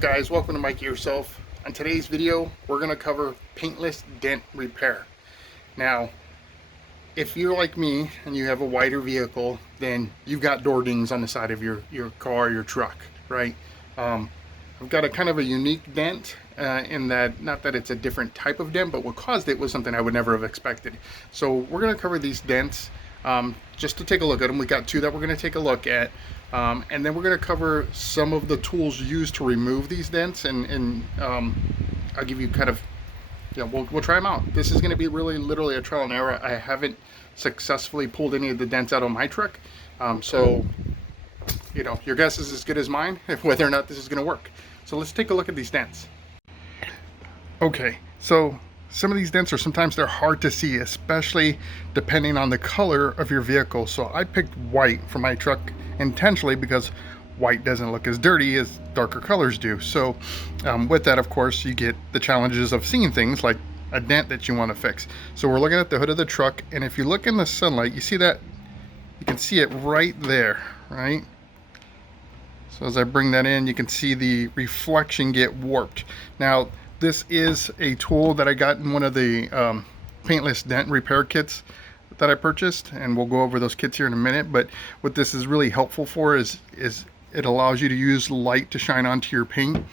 up, guys? Welcome to Mike Yourself. On today's video, we're going to cover paintless dent repair. Now, if you're like me and you have a wider vehicle, then you've got door dings on the side of your car, your truck, right? I've got a kind of a unique dent in that, not that it's a different type of dent, but what caused it was something I would never have expected. So we're going to cover these dents just to take a look at them. We got two that we're going to take a look at. And then we're going to cover some of the tools used to remove these dents, and I'll give you kind of, we'll try them out. This is going to be really literally a trial and error. I haven't successfully pulled any of the dents out of my truck, so your guess is as good as mine whether or not this is going to work. So let's take a look at these dents. Okay, so some of these dents sometimes they're hard to see, especially depending on the color of your vehicle. So I picked white for my truck intentionally because white doesn't look as dirty as darker colors do. So with that, of course, you get the challenges of seeing things like a dent that you want to fix. So we're looking at the hood of the truck, and if you look in the sunlight, you see that, you can see it right there, right? So as I bring that in, you can see the reflection get warped. Now, this is a tool that I got in one of the paintless dent repair kits that I purchased, and we'll go over those kits here in a minute. But what this is really helpful for is it allows you to use light to shine onto your paint,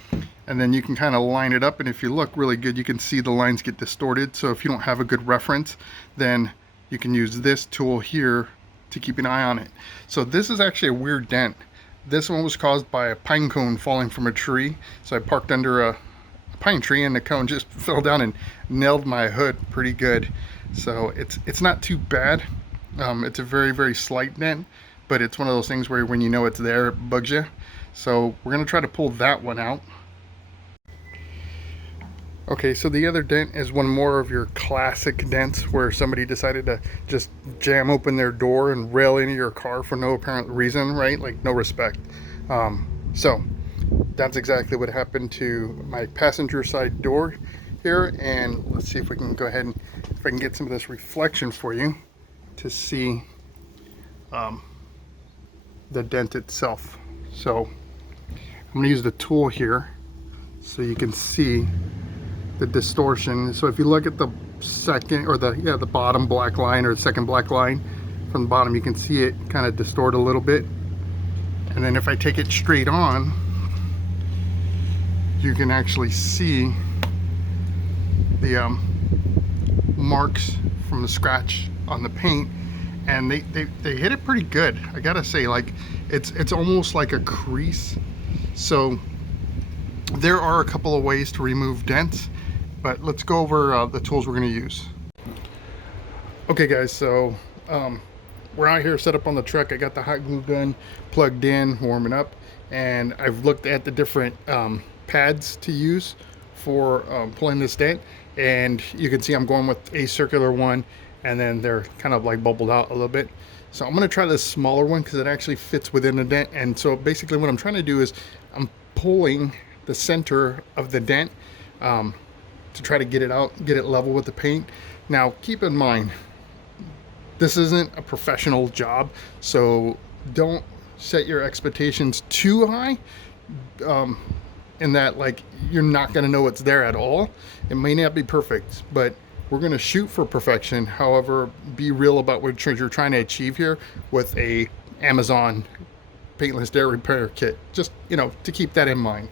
and then you can kind of line it up, and if you look really good, you can see the lines get distorted. So if you don't have a good reference, then you can use this tool here to keep an eye on it. So this is actually a weird dent. This one was caused by a pine cone falling from a tree. So I parked under a pine tree and the cone just fell down and nailed my hood pretty good. So it's not too bad. It's a very, very slight dent, but it's one of those things where when you know it's there, it bugs you. So we're going to try to pull that one out. Okay, so the other dent is one more of your classic dents where somebody decided to just jam open their door and rail into your car for no apparent reason, right? Like no respect. So that's exactly what happened to my passenger side door here, and let's see if we can go ahead and if I can get some of this reflection for you to see the dent itself. So I'm going to use the tool here so you can see the distortion. So if you look at the second or the bottom black line, or the second black line from the bottom, you can see it kind of distort a little bit. And then if I take it straight on, you can actually see the marks from the scratch on the paint, and they hit it pretty good. I gotta say, like it's almost like a crease. So there are a couple of ways to remove dents, but let's go over the tools we're going to use. Okay guys, so we're out here set up on the truck. I got the hot glue gun plugged in, warming up, and I've looked at the different pads to use for pulling this dent, and you can see I'm going with a circular one, and then they're kind of like bubbled out a little bit. So I'm going to try this smaller one because it actually fits within the dent. And so basically what I'm trying to do is I'm pulling the center of the dent to try to get it out, get it level with the paint. Now keep in mind, this isn't a professional job, so don't set your expectations too high in that like you're not going to know what's there at all. It may not be perfect, but we're going to shoot for perfection. However, be real about what you're trying to achieve here with a Amazon paintless dent repair kit, just to keep that in mind.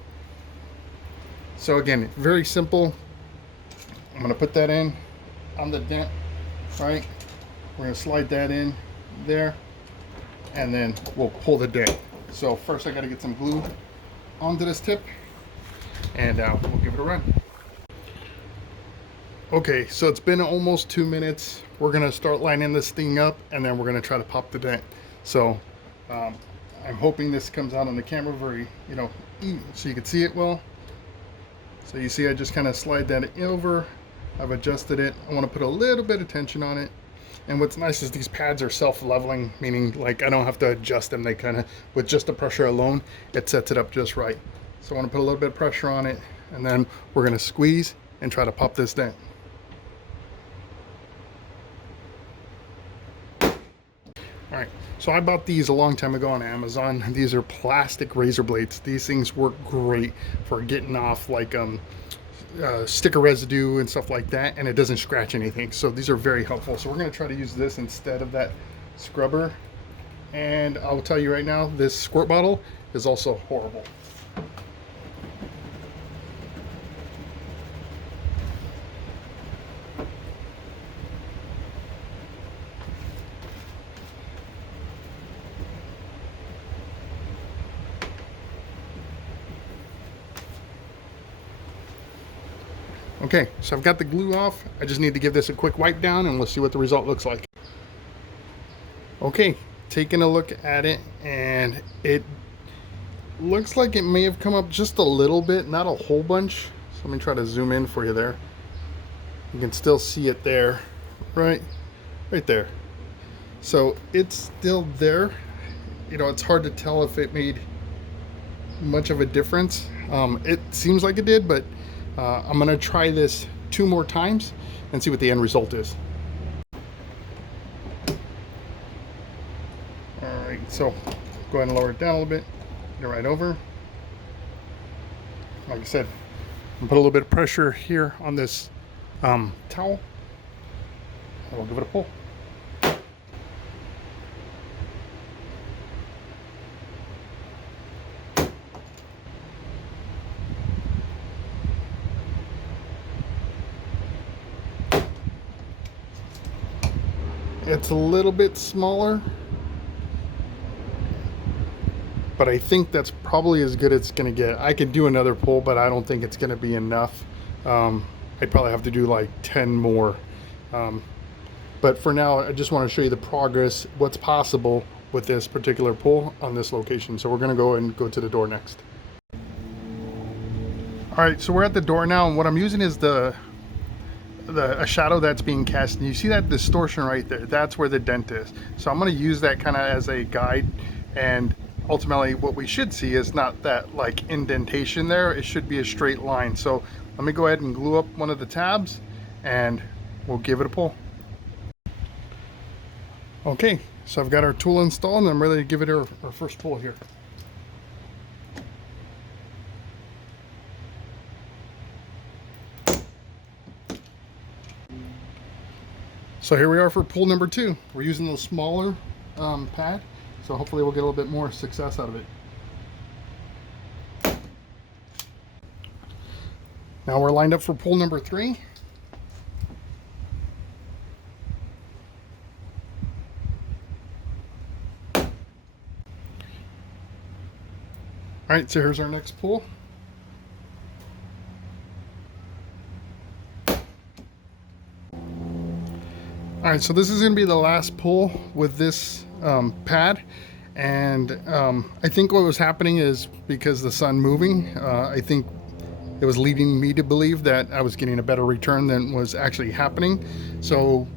So again, very simple. I'm going to put that in on the dent, right? We're going to slide that in there, and then we'll pull the dent. So first I got to get some glue onto this tip, and we'll give it a run. Okay, so it's been almost 2 minutes. We're going to start lining this thing up, and then we're going to try to pop the dent. So I'm hoping this comes out on the camera very, so you can see it well. So you see I just kind of slide that over. I've adjusted it. I want to put a little bit of tension on it. And what's nice is these pads are self-leveling, meaning like I don't have to adjust them. They kind of, with just the pressure alone, it sets it up just right. So I want to put a little bit of pressure on it, and then we're going to squeeze and try to pop this dent. All right, So I bought these a long time ago on Amazon. These are plastic razor blades. These things work great for getting off like sticker residue and stuff like that, and it doesn't scratch anything. So these are very helpful. So we're going to try to use this instead of that scrubber. And I'll tell you right now, this squirt bottle is also horrible. Okay, so I've got the glue off. I just need to give this a quick wipe down and we'll see what the result looks like. Okay, taking a look at it, and it looks like it may have come up just a little bit, not a whole bunch. So let me try to zoom in for you there. You can still see it there, right there. So it's still there. You know, it's hard to tell if it made much of a difference. It seems like it did, but I'm gonna try this 2 more times and see what the end result is. All right, so go ahead and lower it down a little bit, get it right over. Like I said, I'm put a little bit of pressure here on this towel, and we'll give it a pull. It's a little bit smaller, but I think that's probably as good as it's going to get. I could do another pull, but I don't think it's going to be enough. I'd probably have to do like 10 more. But for now, I just want to show you the progress, what's possible with this particular pull on this location. So we're going to go to the door next. All right, so we're at the door now, and what I'm using is a shadow that's being cast, and you see that distortion right there. That's where the dent is. So I'm going to use that kind of as a guide, and ultimately what we should see is not that like indentation there. It should be a straight line. So let me go ahead and glue up one of the tabs and we'll give it a pull. Okay, so I've got our tool installed and I'm ready to give it our first pull here. So here we are for pull number 2. We're using the smaller pad, so hopefully we'll get a little bit more success out of it. Now we're lined up for pull number 3. All right, so here's our next pull. All right, so this is going to be the last pull with this pad, and I think what was happening is because the sun moving, I think it was leading me to believe that I was getting a better return than was actually happening. So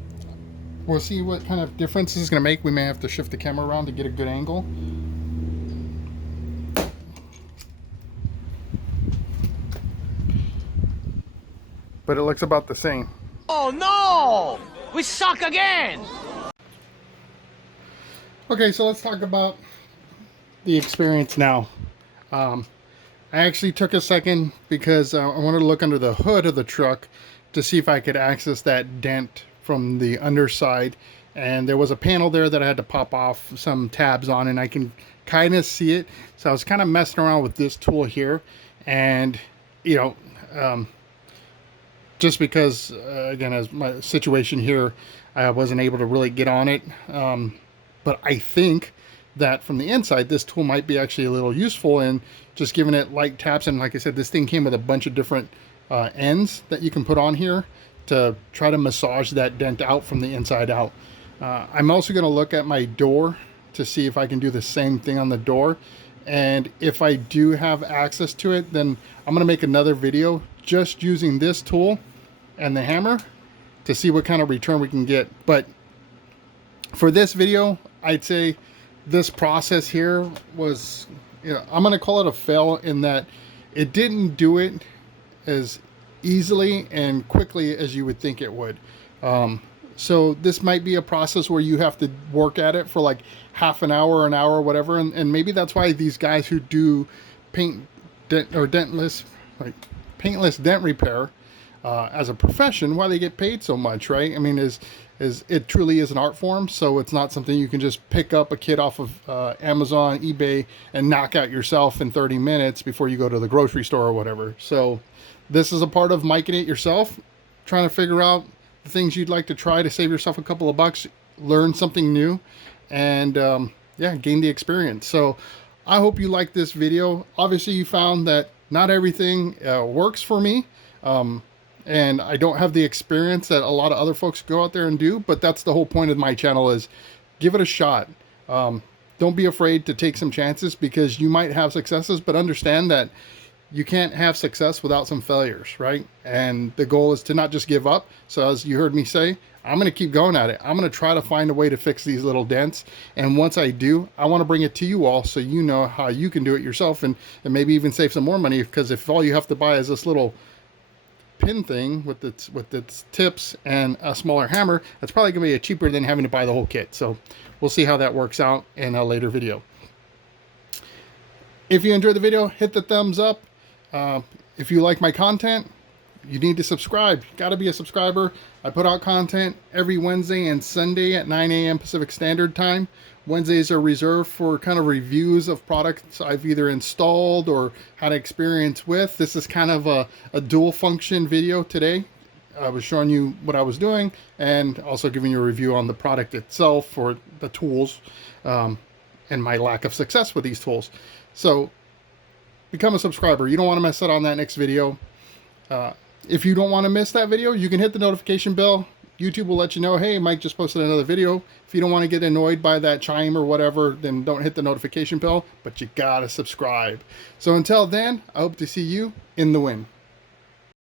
we'll see what kind of difference this is going to make. We may have to shift the camera around to get a good angle. But it looks about the same. Oh no! We suck again! Okay, so let's talk about the experience now. I actually took a second because I wanted to look under the hood of the truck to see if I could access that dent from the underside. And there was a panel there that I had to pop off some tabs on, and I can kind of see it. So I was kind of messing around with this tool here. And, you know, just because, again, as my situation here, I wasn't able to really get on it. But I think that from the inside, this tool might be actually a little useful in just giving it light taps. And like I said, this thing came with a bunch of different ends that you can put on here to try to massage that dent out from the inside out. I'm also going to look at my door to see if I can do the same thing on the door. And if I do have access to it, then I'm going to make another video just using this tool and the hammer to see what kind of return we can get. But for this video, I'd say this process here was, you know, I'm going to call it a fail in that it didn't do it as easily and quickly as you would think it would. So this might be a process where you have to work at it for like half an hour, whatever. And maybe that's why these guys who do paint dent or dentless, like paintless dent repair as a profession, why they get paid so much, right? I mean, is it truly is an art form, so it's not something you can just pick up a kit off of Amazon, eBay, and knock out yourself in 30 minutes before you go to the grocery store or whatever. So this is a part of miking it yourself, trying to figure out the things you'd like to try to save yourself a couple of bucks, learn something new, and yeah, gain the experience. So I hope you like this video. Obviously, you found that not everything works for me. And I don't have the experience that a lot of other folks go out there and do, but that's the whole point of my channel, is give it a shot. Don't be afraid to take some chances, because you might have successes, but understand that you can't have success without some failures, right? And the goal is to not just give up. So as you heard me say, I'm going to keep going at it. I'm going to try to find a way to fix these little dents. And once I do, I want to bring it to you all so you know how you can do it yourself, and maybe even save some more money, because if all you have to buy is this little pin thing with its tips and a smaller hammer, that's probably gonna be cheaper than having to buy the whole kit. So we'll see how that works out in a later video. If you enjoyed the video, hit the thumbs up. If you like my content, you need to subscribe. You got to be a subscriber. I put out content every Wednesday and Sunday at 9 a.m. Pacific Standard Time. Wednesdays are reserved for kind of reviews of products I've either installed or had experience with. This is kind of a dual function video today. I was showing you what I was doing and also giving you a review on the product itself, or the tools, and my lack of success with these tools. So become a subscriber. You don't want to miss out on that next video. If you don't want to miss that video, you can hit the notification bell. YouTube will let you know, hey, Mike just posted another video. If you don't want to get annoyed by that chime or whatever, then don't hit the notification bell, but you gotta subscribe. So until then, I hope to see you in the win.